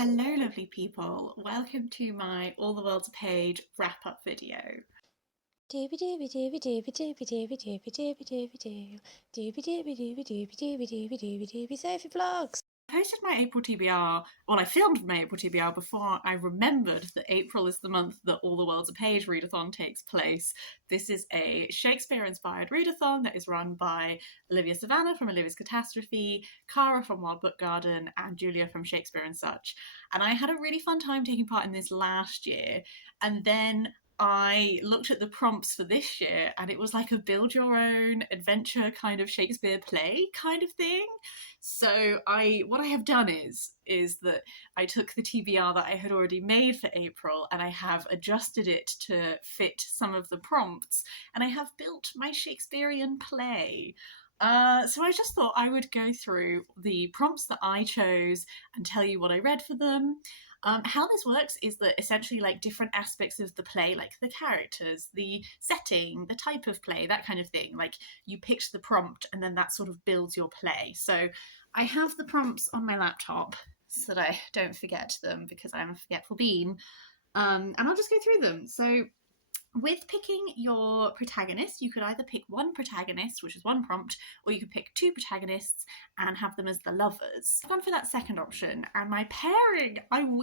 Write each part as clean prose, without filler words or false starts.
Hello, lovely people. Welcome to my All the World's a Page wrap up video. Dooby dooby dooby dooby dooby dooby dooby dooby dooby doo. Dooby dooby dooby dooby dooby dooby dooby dooby Sophie vlogs. I posted my April TBR, well, I filmed my April TBR before I remembered that April is the month that All the World's a Page readathon takes place. This is a Shakespeare-inspired readathon that is run by Olivia Savannah from Olivia's Catastrophe, Cara from Wild Book Garden, and Julia from Shakespeare and Such. And I had a really fun time taking part in this last year, and then I looked at the prompts for this year and it was like a build your own adventure kind of Shakespeare play kind of thing. So what I have done is that I took the TBR that I had already made for April and I have adjusted it to fit some of the prompts and I have built my Shakespearean play. So I just thought I would go through the prompts that I chose and tell you what I read for them. How this works is that essentially, like, different aspects of the play, like the characters, the setting, the type of play, that kind of thing, like, you picked the prompt and then that sort of builds your play. So I have the prompts on my laptop so that I don't forget them because I'm a forgetful bean. And I'll just go through them. So with picking your protagonist, you could either pick one protagonist, which is one prompt, or you could pick two protagonists and have them as the lovers. I've gone for that second option, and my pairing, I'm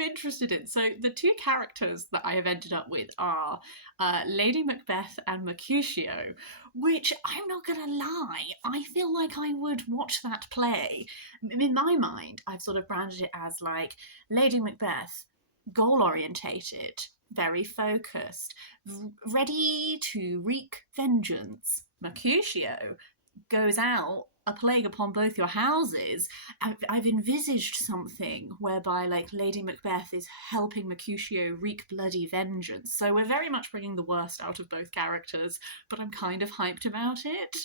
interested in. So the two characters that I have ended up with are Lady Macbeth and Mercutio, which I'm not gonna lie, I feel like I would watch that play. In my mind, I've sort of branded it as like Lady Macbeth, goal orientated, very focused, ready to wreak vengeance. Mercutio goes out a plague upon both your houses. I've envisaged something whereby, like, Lady Macbeth is helping Mercutio wreak bloody vengeance. So we're very much bringing the worst out of both characters, but I'm kind of hyped about it.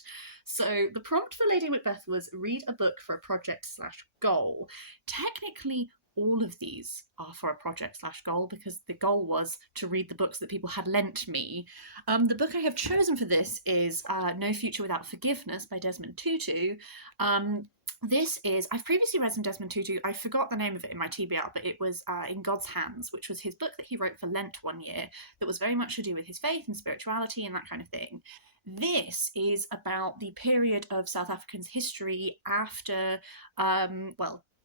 So the prompt for Lady Macbeth was read a book for a project slash goal. Technically, all of these are for a project slash goal because the goal was to read the books that people had lent me. The book I have chosen for this is No Future Without Forgiveness by Desmond Tutu. I've previously read some Desmond Tutu. I forgot the name of it in my TBR, but it was In God's Hands, which was his book that he wrote for Lent one year that was very much to do with his faith and spirituality and that kind of thing. This is about the period of South African's history after,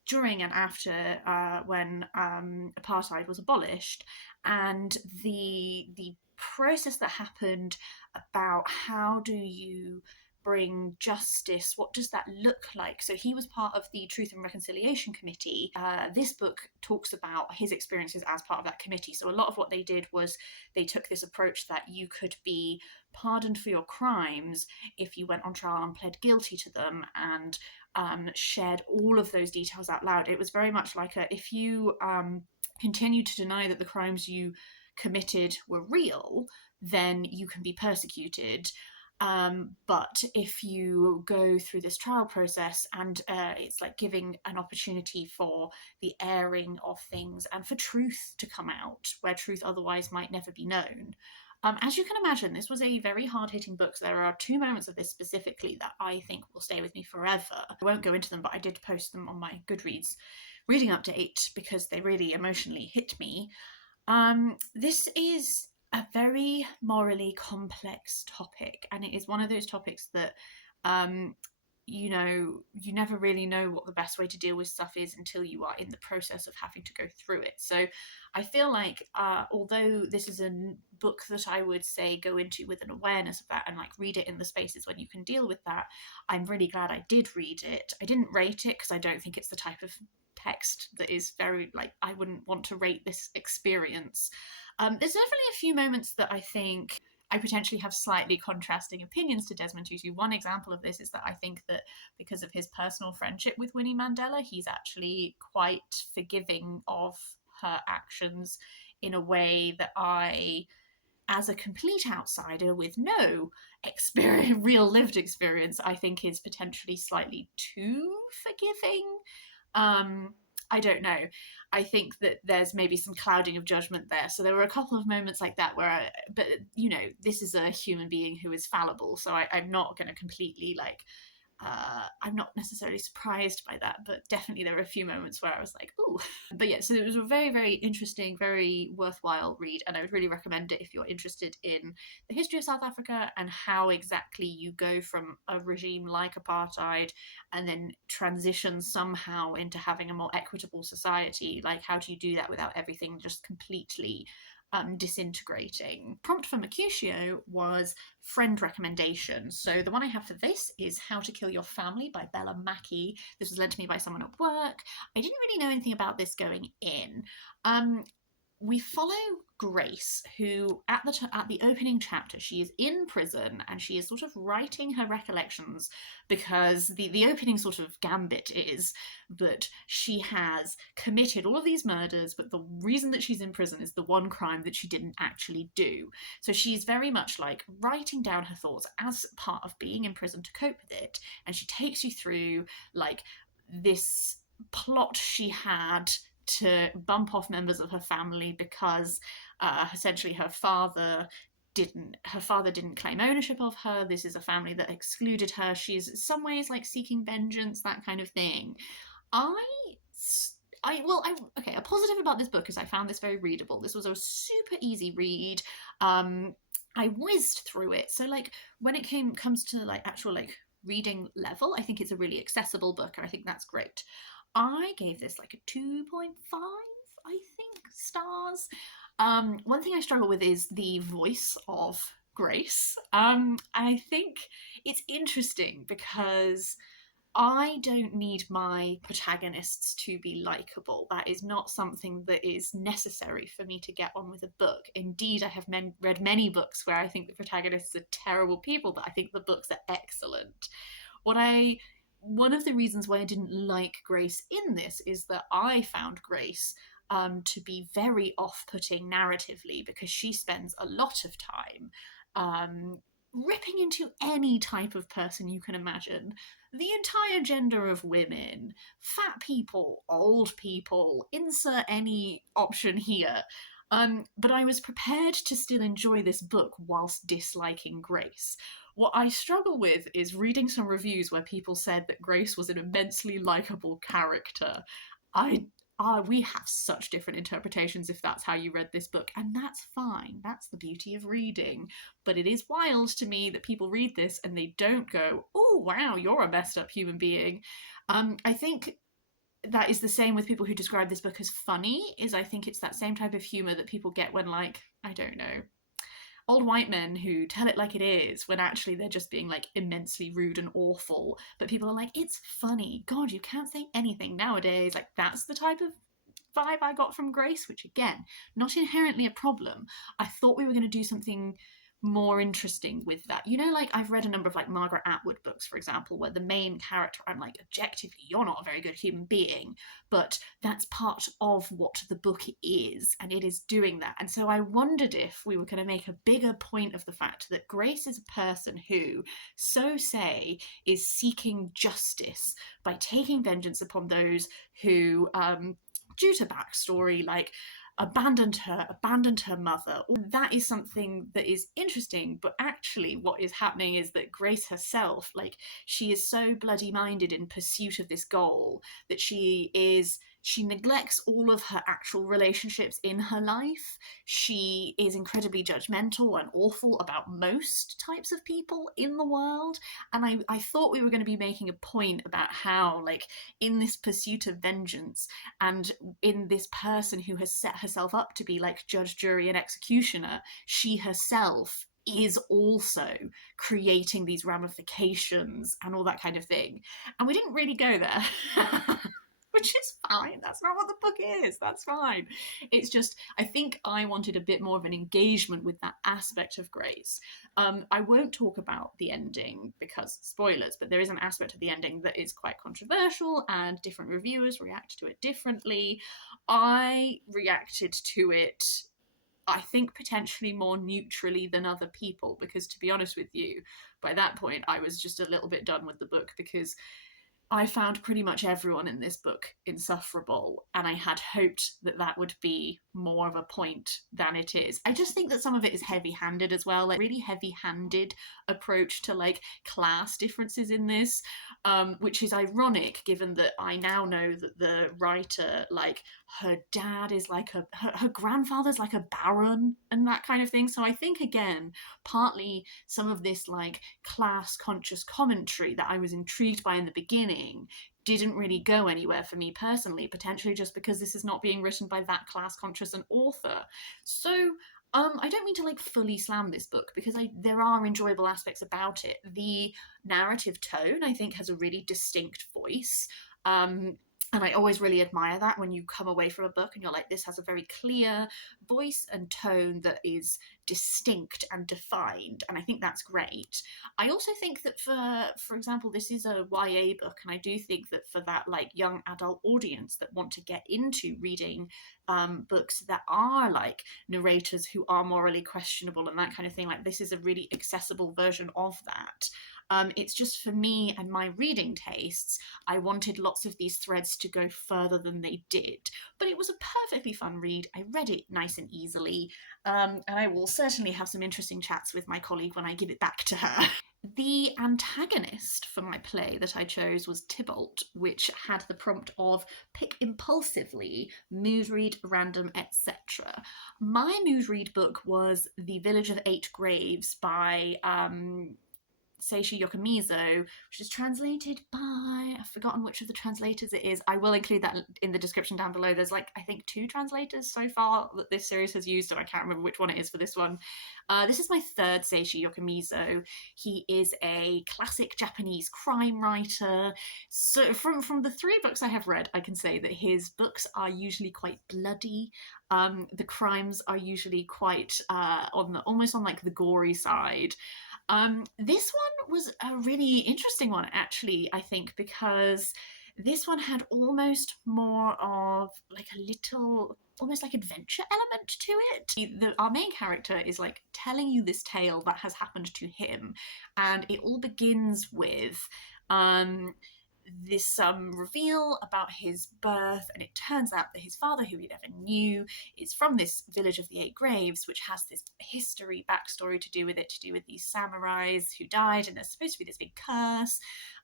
during and after when apartheid was abolished, and the process that happened about how do you bring justice, what does that look like. So he was part of the Truth and Reconciliation Committee. This book talks about his experiences as part of that committee. So a lot of what they did was they took this approach that you could be pardoned for your crimes if you went on trial and pled guilty to them, and shared all of those details out loud. It was very much like if you continue to deny that the crimes you committed were real, then you can be persecuted. But if you go through this trial process and it's like giving an opportunity for the airing of things and for truth to come out where truth otherwise might never be known. As you can imagine, this was a very hard-hitting book. So there are two moments of this specifically that I think will stay with me forever. I won't go into them, but I did post them on my Goodreads reading update because they really emotionally hit me. This is a very morally complex topic, and it is one of those topics that you never really know what the best way to deal with stuff is until you are in the process of having to go through it. So I feel like although this is a book that I would say go into with an awareness of that and like read it in the spaces when you can deal with that, I'm really glad I did read it. I didn't rate it because I don't think it's the type of text that is very, like, I wouldn't want to rate this experience. There's definitely a few moments that I think I potentially have slightly contrasting opinions to Desmond Tutu. One example of this is that I think that because of his personal friendship with Winnie Mandela, he's actually quite forgiving of her actions in a way that I, as a complete outsider with no experience, real lived experience, I think is potentially slightly too forgiving. I don't know. I think that there's maybe some clouding of judgment there. So there were a couple of moments like that where, this is a human being who is fallible. So I'm not going to completely I'm not necessarily surprised by that, but definitely there were a few moments where I was like, oh. But yeah, so it was a very, very interesting, very worthwhile read, and I would really recommend it if you're interested in the history of South Africa and how exactly you go from a regime like apartheid and then transition somehow into having a more equitable society. Like, how do you do that without everything just completely disintegrating? Prompt for Mercutio was friend recommendations. So the one I have for this is How to Kill Your Family by Bella Mackie. This was lent to me by someone at work. I didn't really know anything about this going in. We follow Grace, who at the opening chapter, she is in prison and she is sort of writing her recollections, because the opening sort of gambit is that she has committed all of these murders, but the reason that she's in prison is the one crime that she didn't actually do. So she's very much like writing down her thoughts as part of being in prison to cope with it, and she takes you through like this plot she had to bump off members of her family because essentially her father didn't claim ownership of her. This is a family that excluded her. She's in some ways like seeking vengeance, that kind of thing. Okay, a positive about this book is I found this very readable. This was a super easy read. I whizzed through it. So like when it comes to like actual like reading level, I think it's a really accessible book, and I think that's great. I gave this like a 2.5, I think, stars. One thing I struggle with is the voice of Grace. I think it's interesting because I don't need my protagonists to be likable. That is not something that is necessary for me to get on with a book. Indeed, I have read many books where I think the protagonists are terrible people, but I think the books are excellent. One of the reasons why I didn't like Grace in this is that I found Grace to be very off-putting narratively, because she spends a lot of time ripping into any type of person you can imagine. The entire gender of women, fat people, old people, insert any option here. But I was prepared to still enjoy this book whilst disliking Grace. What I struggle with is reading some reviews where people said that Grace was an immensely likable character. We have such different interpretations if that's how you read this book, and that's fine. That's the beauty of reading. But it is wild to me that people read this and they don't go, "Oh, wow, you're a messed up human being." I think that is the same with people who describe this book as funny. I think it's that same type of humor that people get when, like, I don't know, old white men who tell it like it is when actually they're just being like immensely rude and awful, but people are like, it's funny. God, you can't say anything nowadays. Like, that's the type of vibe I got from Grace, which again, not inherently a problem. I thought we were going to do something more interesting with that. You know, like I've read a number of like Margaret Atwood books, for example, where the main character, I'm like, objectively, you're not a very good human being, but that's part of what the book is, and it is doing that. And so I wondered if we were going to make a bigger point of the fact that Grace is a person who, so say, is seeking justice by taking vengeance upon those who, due to backstory, like abandoned her mother. That is something that is interesting, but actually what is happening is that Grace herself, like, she is so bloody minded in pursuit of this goal that she neglects all of her actual relationships in her life. She is incredibly judgmental and awful about most types of people in the world. And I thought we were going to be making a point about how, like, in this pursuit of vengeance and in this person who has set herself up to be like judge, jury, and executioner, she herself is also creating these ramifications and all that kind of thing. And we didn't really go there. Which is fine. That's not what the book is. That's fine. It's just, I think I wanted a bit more of an engagement with that aspect of Grace. I won't talk about the ending because spoilers, but there is an aspect of the ending that is quite controversial and different reviewers react to it differently. I reacted to it, I think, potentially more neutrally than other people, because to be honest with you, by that point I was just a little bit done with the book, because I found pretty much everyone in this book insufferable, and I had hoped that that would be more of a point than it is. I just think that some of it is heavy-handed as well, like really heavy-handed approach to like class differences in this, which is ironic given that I now know that the writer, like her dad is like her grandfather's like a baron and that kind of thing. So I think again, partly some of this like class conscious commentary that I was intrigued by in the beginning didn't really go anywhere for me personally, potentially just because this is not being written by that class conscious an author. So I don't mean to like fully slam this book because there are enjoyable aspects about it. The narrative tone, I think, has a really distinct voice. And I always really admire that when you come away from a book and you're like, this has a very clear voice and tone that is distinct and defined. And I think that's great. I also think that for example, this is a YA book, and I do think that for that like young adult audience that want to get into reading books that are like narrators who are morally questionable and that kind of thing, like this is a really accessible version of that. It's just for me and my reading tastes, I wanted lots of these threads to go further than they did. But it was a perfectly fun read. I read it nice and easily. And I will certainly have some interesting chats with my colleague when I give it back to her. The antagonist for my play that I chose was Tybalt, which had the prompt of pick impulsively, mood read, random, etc. My mood read book was The Village of Eight Graves by Seishi Yokomizo, which is translated by, I've forgotten which of the translators it is. I will include that in the description down below. There's like, I think 2 translators so far that this series has used, and I can't remember which one it is for this one. This is my third Seishi Yokomizo. He is a classic Japanese crime writer. So from the 3 books I have read, I can say that his books are usually quite bloody. The crimes are usually quite almost on like the gory side. This one was a really interesting one, actually, I think, because this one had almost more of like a little, almost like adventure element to it. Our main character is like telling you this tale that has happened to him, and it all begins with this reveal about his birth, and it turns out that his father, who he never knew, is from this village of the Eight Graves, which has this history backstory to do with it, to do with these samurais who died, and there's supposed to be this big curse.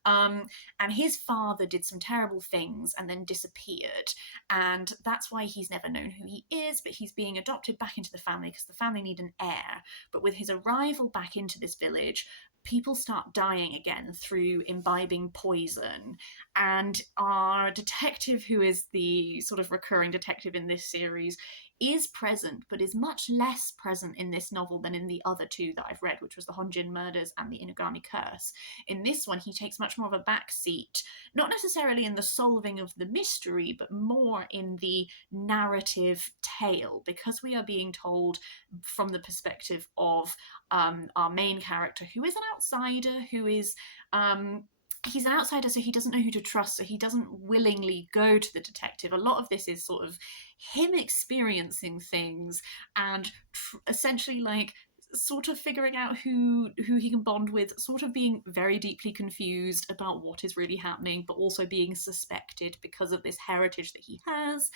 And his father did some terrible things and then disappeared, and that's why he's never known who he is, but he's being adopted back into the family because the family need an heir. But with his arrival back into this village, people start dying again through imbibing poison. And our detective, who is the sort of recurring detective in this series, is present, but is much less present in this novel than in the other 2 that I've read, which was the Honjin Murders and the Inugami Curse. In this one, he takes much more of a backseat, not necessarily in the solving of the mystery, but more in the narrative tale, because we are being told from the perspective of our main character, who is an outsider, who is he's an outsider, so he doesn't know who to trust, so he doesn't willingly go to the detective. A lot of this is sort of him experiencing things and essentially like sort of figuring out who he can bond with, sort of being very deeply confused about what is really happening, but also being suspected because of this heritage that he has.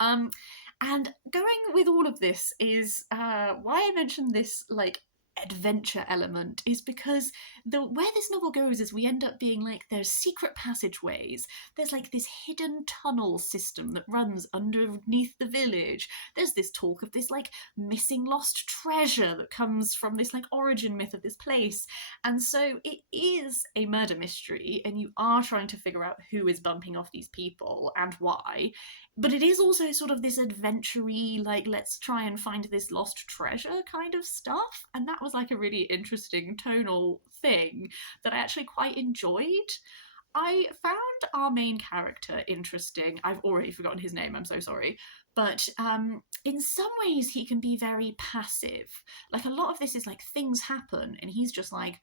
And going with all of this is why I mentioned this like adventure element is because where this novel goes is we end up being like, there's secret passageways, there's like this hidden tunnel system that runs underneath the village, there's this talk of this like missing lost treasure that comes from this like origin myth of this place. And so it is a murder mystery, and you are trying to figure out who is bumping off these people and why, but it is also sort of this adventure-y, like, let's try and find this lost treasure kind of stuff. And that was like a really interesting tonal thing that I actually quite enjoyed. I found our main character interesting. I've already forgotten his name, I'm so sorry. But in some ways he can be very passive. Like a lot of this is like things happen and he's just like,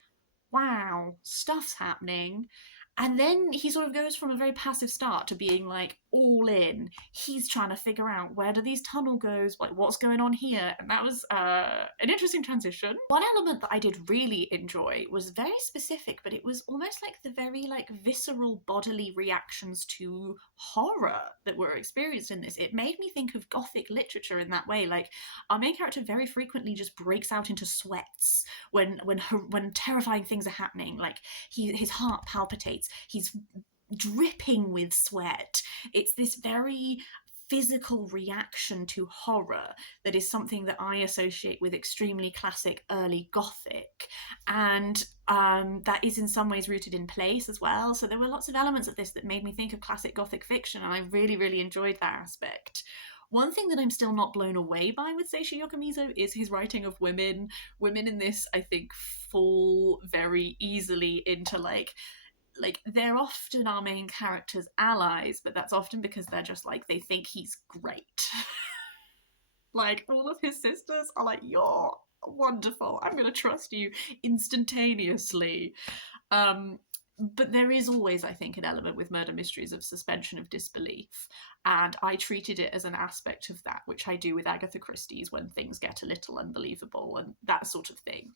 wow, stuff's happening. And then he sort of goes from a very passive start to being like, all in. He's trying to figure out where do these tunnel goes, like what's going on here, and that was an interesting transition. One element that I did really enjoy was very specific, but it was almost like the very like visceral bodily reactions to horror that were experienced in this. It made me think of Gothic literature in that way. Like our main character very frequently just breaks out into sweats when terrifying things are happening. Like his heart palpitates. He's dripping with sweat. It's this very physical reaction to horror that is something that I associate with extremely classic early Gothic, and that is in some ways rooted in place as well. So there were lots of elements of this that made me think of classic Gothic fiction, and I really, really enjoyed that aspect. One thing that I'm still not blown away by with Seishi Yokomizo is his writing of women. Women in this, I think, fall very easily into like they're often our main character's allies, but that's often because they're just like they think he's great. Like all of his sisters are like, you're wonderful, I'm gonna trust you instantaneously. But there is always, I think, an element with murder mysteries of suspension of disbelief, and I treated it as an aspect of that, which I do with Agatha Christie's when things get a little unbelievable and that sort of thing.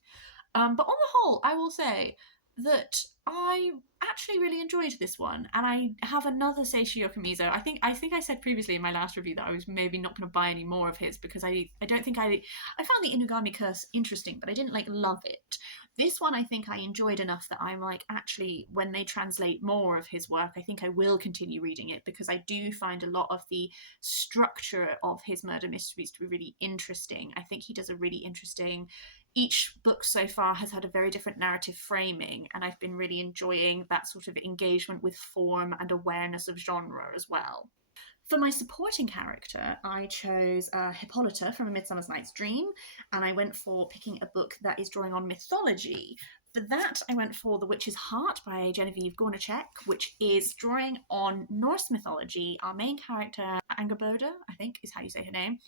But on the whole, I will say that I actually really enjoyed this one, and I have another Seishi Yokomizo. I think I said previously in my last review that I was maybe not going to buy any more of his because I don't think I found the Inugami Curse interesting, but I didn't like love it. This one I think I enjoyed enough that I'm like, actually, when they translate more of his work, I think I will continue reading it because I do find a lot of the structure of his murder mysteries to be really interesting. I think he does a really interesting. Each book so far has had a very different narrative framing, and I've been really enjoying that sort of engagement with form and awareness of genre as well. For my supporting character, I chose Hippolyta from A Midsummer Night's Dream, and I went for picking a book that is drawing on mythology. For that, I went for The Witch's Heart by Genevieve Gornichec, which is drawing on Norse mythology. Our main character, Angerboda, I think is how you say her name,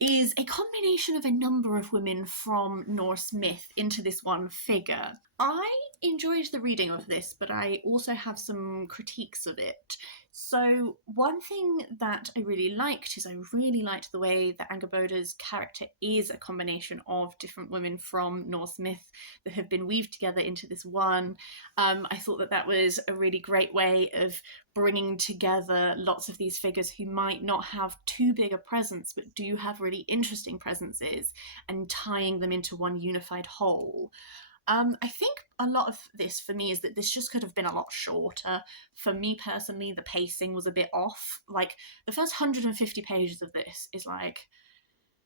is a combination of a number of women from Norse myth into this one figure. I enjoyed the reading of this, but I also have some critiques of it. So one thing that I really liked is I really liked the way that Angerboda's character is a combination of different women from Norse myth that have been weaved together into this one. I thought that that was a really great way of bringing together lots of these figures who might not have too big a presence but do have really interesting presences and tying them into one unified whole. I think a lot of this for me is that this just could have been a lot shorter. For me personally, the pacing was a bit off. Like, the first 150 pages of this is like,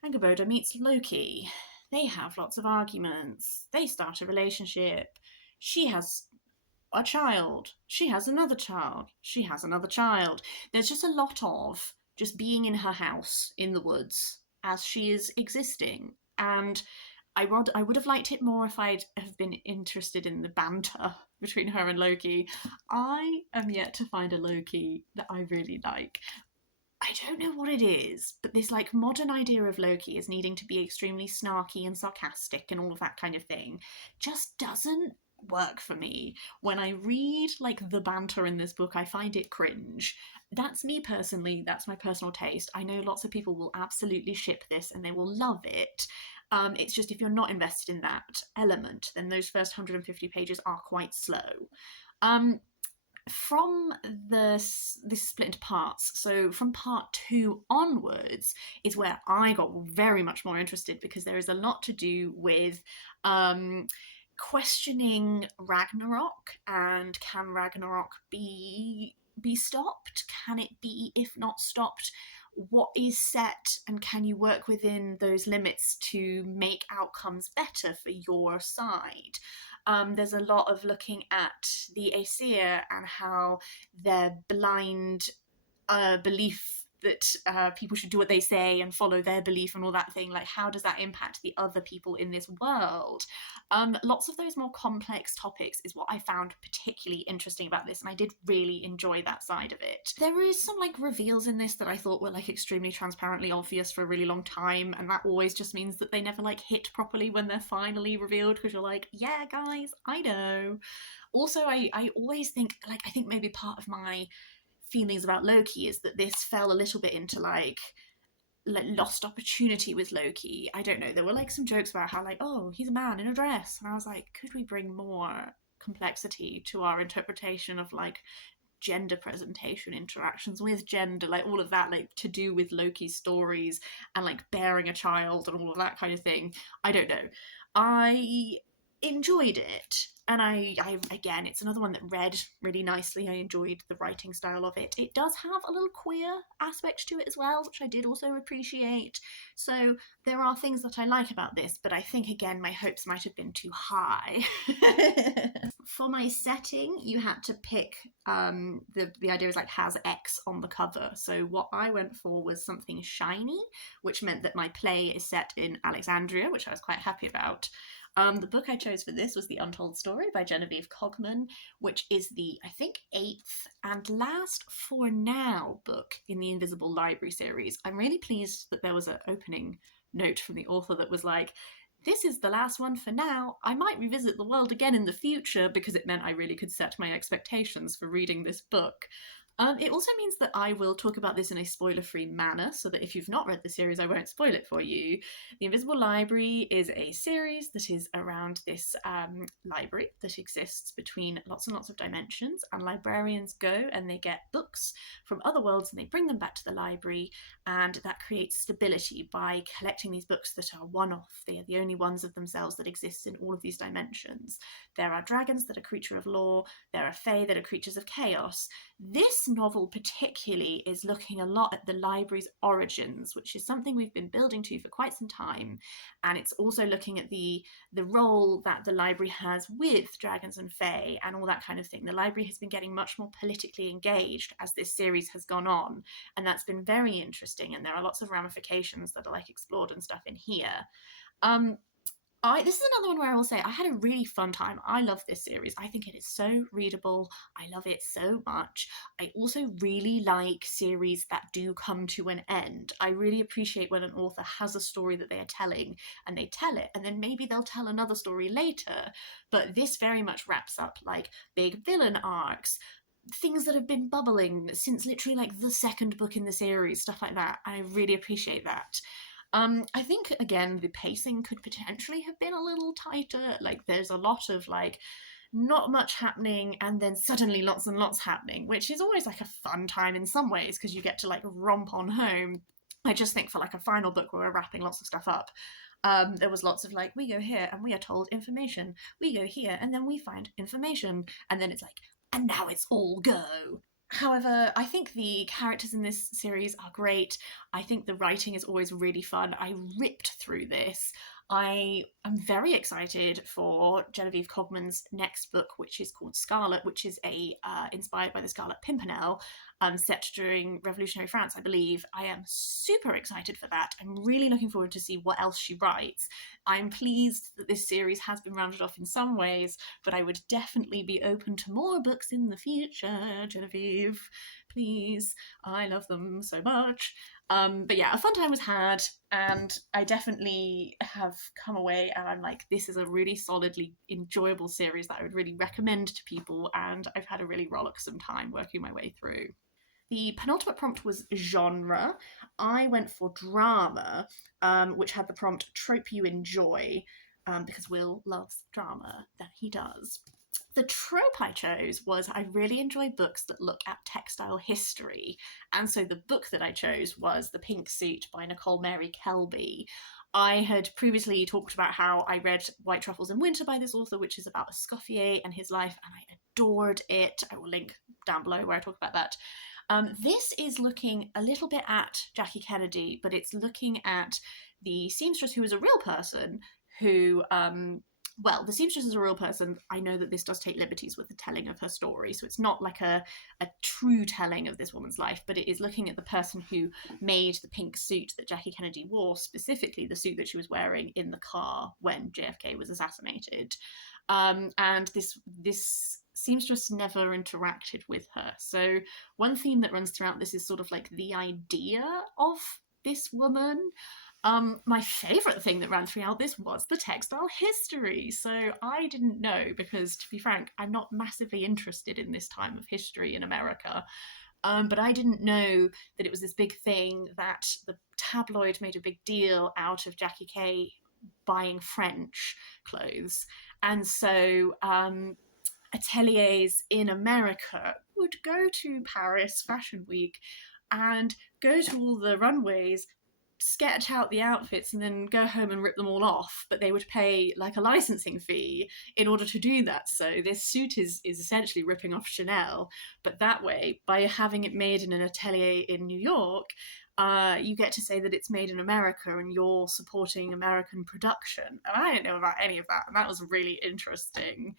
Angerboda meets Loki. They have lots of arguments. They start a relationship. She has a child. She has another child. She has another child. There's just a lot of just being in her house in the woods as she is existing. And I would have liked it more if I'd have been interested in the banter between her and Loki. I am yet to find a Loki that I really like. I don't know what it is, but this like modern idea of Loki as needing to be extremely snarky and sarcastic and all of that kind of thing just doesn't work for me. When I read like the banter in this book, I find it cringe. That's me personally, that's my personal taste. I know lots of people will absolutely ship this and they will love it. It's just if you're not invested in that element, then those first 150 pages are quite slow. From this split into parts, so from part 2 onwards is where I got very much more interested, because there is a lot to do with questioning Ragnarok, and can Ragnarok be stopped? Can it be, if not stopped, what is set, and can you work within those limits to make outcomes better for your side? There's a lot of looking at the Aesir and how their blind belief that people should do what they say and follow their belief and all that thing, like how does that impact the other people in this world? Lots of those more complex topics is what I found particularly interesting about this, and I did really enjoy that side of it. There is some like reveals in this that I thought were like extremely transparently obvious for a really long time, and that always just means that they never like hit properly when they're finally revealed, because you're like, yeah guys, I know. Also, I always think, like, I think maybe part of my feelings about Loki is that this fell a little bit into like lost opportunity with Loki. I don't know. There were like some jokes about how like, oh, he's a man in a dress, and I was like, could we bring more complexity to our interpretation of like gender presentation, interactions with gender, like all of that, like to do with Loki's stories and like bearing a child and all of that kind of thing. I don't know. I enjoyed it. And I again, it's another one that read really nicely. I enjoyed the writing style of it. It does have a little queer aspect to it as well, which I did also appreciate. So there are things that I like about this, but I think again my hopes might have been too high. For my setting, you had to pick the idea is like has X on the cover. So what I went for was something shiny, which meant that my play is set in Alexandria, which I was quite happy about. The book I chose for this was The Untold Story by Genevieve Cogman, which is the, I think, 8th and last for now book in the Invisible Library series. I'm really pleased that there was an opening note from the author that was like, this is the last one for now. I might revisit the world again in the future, because it meant I really could set my expectations for reading this book. It also means that I will talk about this in a spoiler-free manner, so that if you've not read the series, I won't spoil it for you. The Invisible Library is a series that is around this library that exists between lots and lots of dimensions, and librarians go and they get books from other worlds and they bring them back to the library, and that creates stability by collecting these books that are one-off. They are the only ones of themselves that exist in all of these dimensions. There are dragons that are creature of law, there are fae that are creatures of chaos. This novel particularly is looking a lot at the library's origins, which is something we've been building to for quite some time, and it's also looking at the role that the library has with dragons and fae and all that kind of thing. The library has been getting much more politically engaged as this series has gone on, and that's been very interesting, and there are lots of ramifications that are like explored and stuff in here. This is another one where I will say I had a really fun time. I love this series. I think it is so readable. I love it so much. I also really like series that do come to an end. I really appreciate when an author has a story that they are telling and they tell it, and then maybe they'll tell another story later. But this very much wraps up like big villain arcs, things that have been bubbling since literally like the second book in the series, stuff like that. I really appreciate that. I think, again, the pacing could potentially have been a little tighter. Like, there's a lot of, like, not much happening and then suddenly lots and lots happening, which is always, like, a fun time in some ways because you get to, like, romp on home. I just think for, like, a final book where we're wrapping lots of stuff up, there was lots of, like, we go here and we are told information. We go here and then we find information. And then it's like, and now it's all go. However, I think the characters in this series are great. I think the writing is always really fun. I ripped through this. I am very excited for Genevieve Cogman's next book, which is called Scarlet, which is inspired by the Scarlet Pimpernel, set during Revolutionary France, I believe. I am super excited for that. I'm really looking forward to see what else she writes. I'm pleased that this series has been rounded off in some ways, but I would definitely be open to more books in the future, Genevieve. Please, I love them so much. But yeah, a fun time was had, and I definitely have come away and I'm like, this is a really solidly enjoyable series that I would really recommend to people, and I've had a really rollicksome time working my way through. The penultimate prompt was genre. I went for drama, which had the prompt trope you enjoy, because Will loves drama, that he does. The trope I chose was I really enjoy books that look at textile history, and so the book that I chose was The Pink Suit by Nicole Mary Kelby. I had previously talked about how I read White Truffles in Winter by this author, which is about Escoffier and his life, and I adored it. I will link down below where I talk about that. This is looking a little bit at Jackie Kennedy, but it's looking at the seamstress who is a real person who... the seamstress is a real person. I know that this does take liberties with the telling of her story, so it's not like a true telling of this woman's life, but it is looking at the person who made the pink suit that Jackie Kennedy wore, specifically the suit that she was wearing in the car when JFK was assassinated. And this seamstress never interacted with her. So one theme that runs throughout this is sort of like the idea of this woman. My favourite thing that ran throughout this was the textile history. So I didn't know, because to be frank, I'm not massively interested in this time of history in America. But I didn't know that it was this big thing, that the tabloid made a big deal out of Jackie Kay buying French clothes. And so ateliers in America would go to Paris Fashion Week and go to all the runways, sketch out the outfits, and then go home and rip them all off. But they would pay like a licensing fee in order to do that. So this suit is essentially ripping off Chanel, but that way, by having it made in an atelier in New York, you get to say that it's made in America and you're supporting American production. And I didn't know about any of that, and that was really interesting.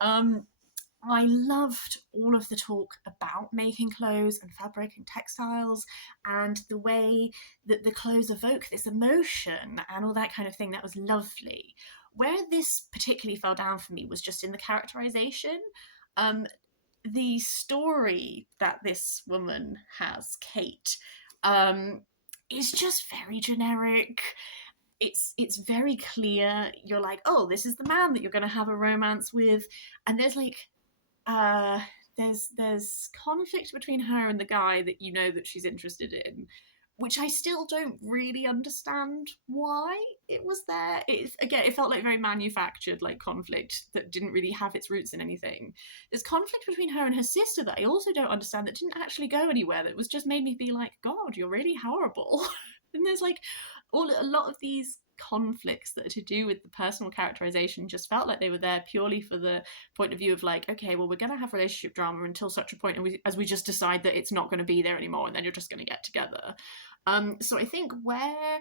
Um, I loved all of the talk about making clothes and fabric and textiles, and the way that the clothes evoke this emotion and all that kind of thing. That was lovely. Where this particularly fell down for me was just in the characterization. Um, the story that this woman has, Kate, is just very generic. It's very clear. You're like, oh, this is the man that you're going to have a romance with, and there's like uh there's conflict between her and the guy that you know that she's interested in, which I still don't really understand why it was there. It felt like very manufactured, like conflict that didn't really have its roots in anything. There's conflict between her and her sister that I also don't understand, that didn't actually go anywhere, that was just made me be like, God, you're really horrible. And there's like a lot of these conflicts that are to do with the personal characterization just felt like they were there purely for the point of view of like, okay, well, we're going to have relationship drama until such a point as we just decide that it's not going to be there anymore, and then you're just going to get together. So I think where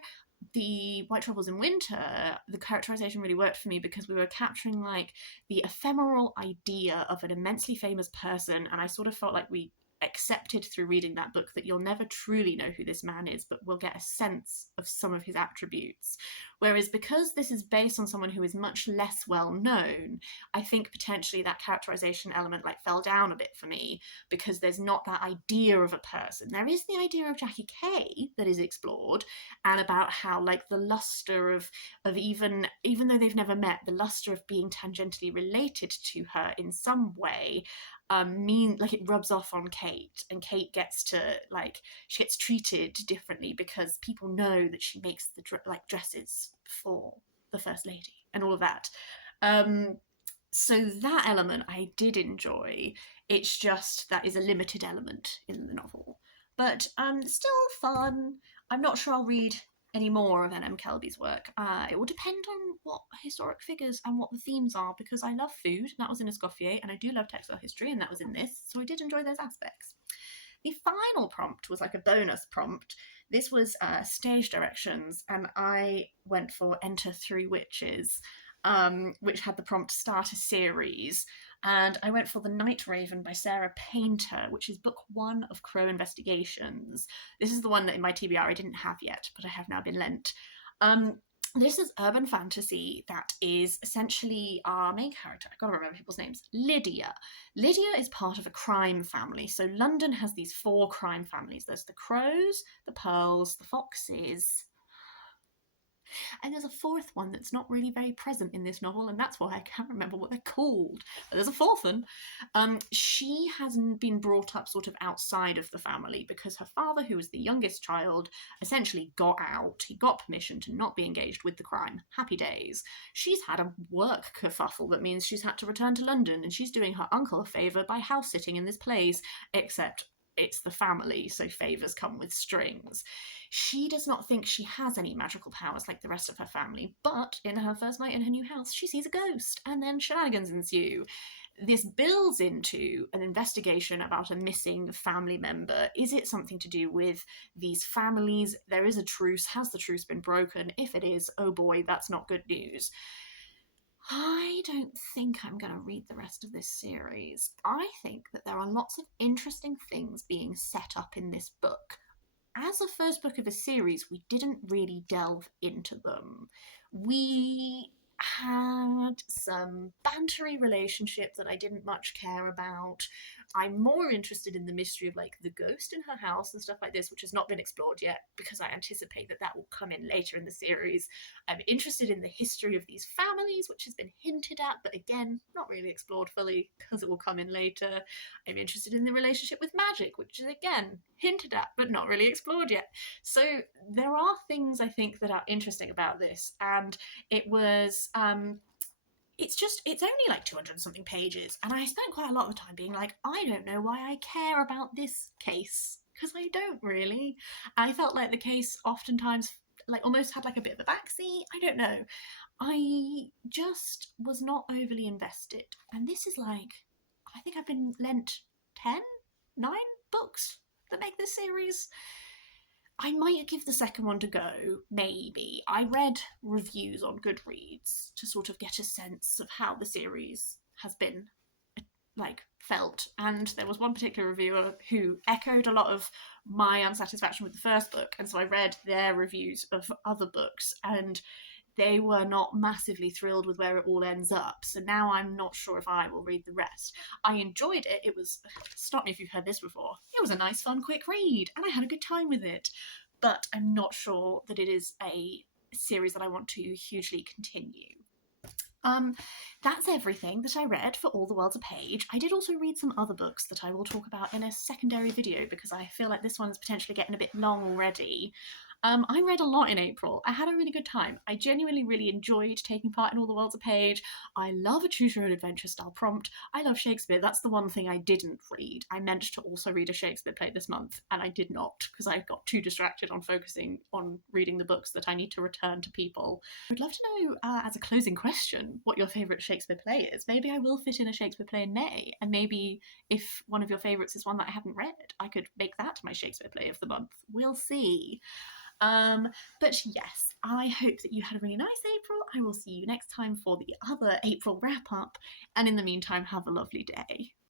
the White Troubles in Winter, the characterization really worked for me because we were capturing like the ephemeral idea of an immensely famous person, and I sort of felt like we accepted through reading that book that you'll never truly know who this man is, but we'll get a sense of some of his attributes. Whereas because this is based on someone who is much less well known, I think potentially that characterization element like fell down a bit for me, because there's not that idea of a person. There is the idea of Jackie Kay that is explored, and about how like the luster of even though they've never met, the luster of being tangentially related to her in some way mean like it rubs off on Kate, and Kate gets to like, she gets treated differently because people know that she makes the dresses for the first lady and all of that. So that element I did enjoy. It's just that is a limited element in the novel, but still fun. I'm not sure I'll read any more of N.M. Kelby's work. It will depend on what historic figures and what the themes are, because I love food, and that was in Escoffier, and I do love textile history, and that was in this, so I did enjoy those aspects. The final prompt was like a bonus prompt. This was stage directions, and I went for Enter Three Witches, which had the prompt start a series. And I went for The Night Raven by Sarah Painter, which is book 1 of Crow Investigations. This is the one that in my TBR I didn't have yet, but I have now been lent. This is urban fantasy that is essentially our main character. I've got to remember people's names. Lydia. Lydia is part of a crime family. So London has these 4 crime families. There's the Crows, the Pearls, the Foxes, and there's a 4th one that's not really very present in this novel, and that's why I can't remember what they're called. But there's a 4th one. She hasn't been brought up sort of outside of the family because her father, who was the youngest child, essentially got out. He got permission to not be engaged with the crime. Happy days. She's had a work kerfuffle that means she's had to return to London, and she's doing her uncle a favour by house-sitting in this place, except it's the family, so favours come with strings. She does not think she has any magical powers like the rest of her family, but in her first night in her new house, she sees a ghost, and then shenanigans ensue. This builds into an investigation about a missing family member. Is it something to do with these families? There is a truce. Has the truce been broken? If it is, oh boy, that's not good news. I don't think I'm going to read the rest of this series. I think that there are lots of interesting things being set up in this book. As a first book of a series, we didn't really delve into them. We had some bantery relationship that I didn't much care about. I'm more interested in the mystery of like the ghost in her house and stuff like this, which has not been explored yet because I anticipate that that will come in later in the series. I'm interested in the history of these families, which has been hinted at, but again, not really explored fully because it will come in later. I'm interested in the relationship with magic, which is again hinted at, but not really explored yet. So there are things I think that are interesting about this, and it was it's only like 200 something pages, and I spent quite a lot of the time being like, I don't know why I care about this case, because I don't really. I felt like the case oftentimes like almost had like a bit of a backseat. I don't know. I just was not overly invested, and this is like, I think I've been lent 10, 9 books that make this series. I might give the second one to go, maybe. I read reviews on Goodreads to sort of get a sense of how the series has been like felt, and there was one particular reviewer who echoed a lot of my unsatisfaction with the first book, and so I read their reviews of other books, and they were not massively thrilled with where it all ends up. So now I'm not sure if I will read the rest. I enjoyed it. It was, stop me if you've heard this before, it was a nice, fun, quick read, and I had a good time with it. But I'm not sure that it is a series that I want to hugely continue. That's everything that I read for All the World's a Page. I did also read some other books that I will talk about in a secondary video because I feel like this one's potentially getting a bit long already. I read a lot in April. I had a really good time. I genuinely really enjoyed taking part in All the World's a Page. I love a choose your own adventure style prompt. I love Shakespeare. That's the one thing I didn't read. I meant to also read a Shakespeare play this month, and I did not because I got too distracted on focusing on reading the books that I need to return to people. I'd love to know, as a closing question, what your favourite Shakespeare play is. Maybe I will fit in a Shakespeare play in May, and maybe if one of your favourites is one that I haven't read, I could make that my Shakespeare play of the month. We'll see. But yes, I hope that you had a really nice April. I will see you next time for the other April wrap up, and in the meantime, have a lovely day.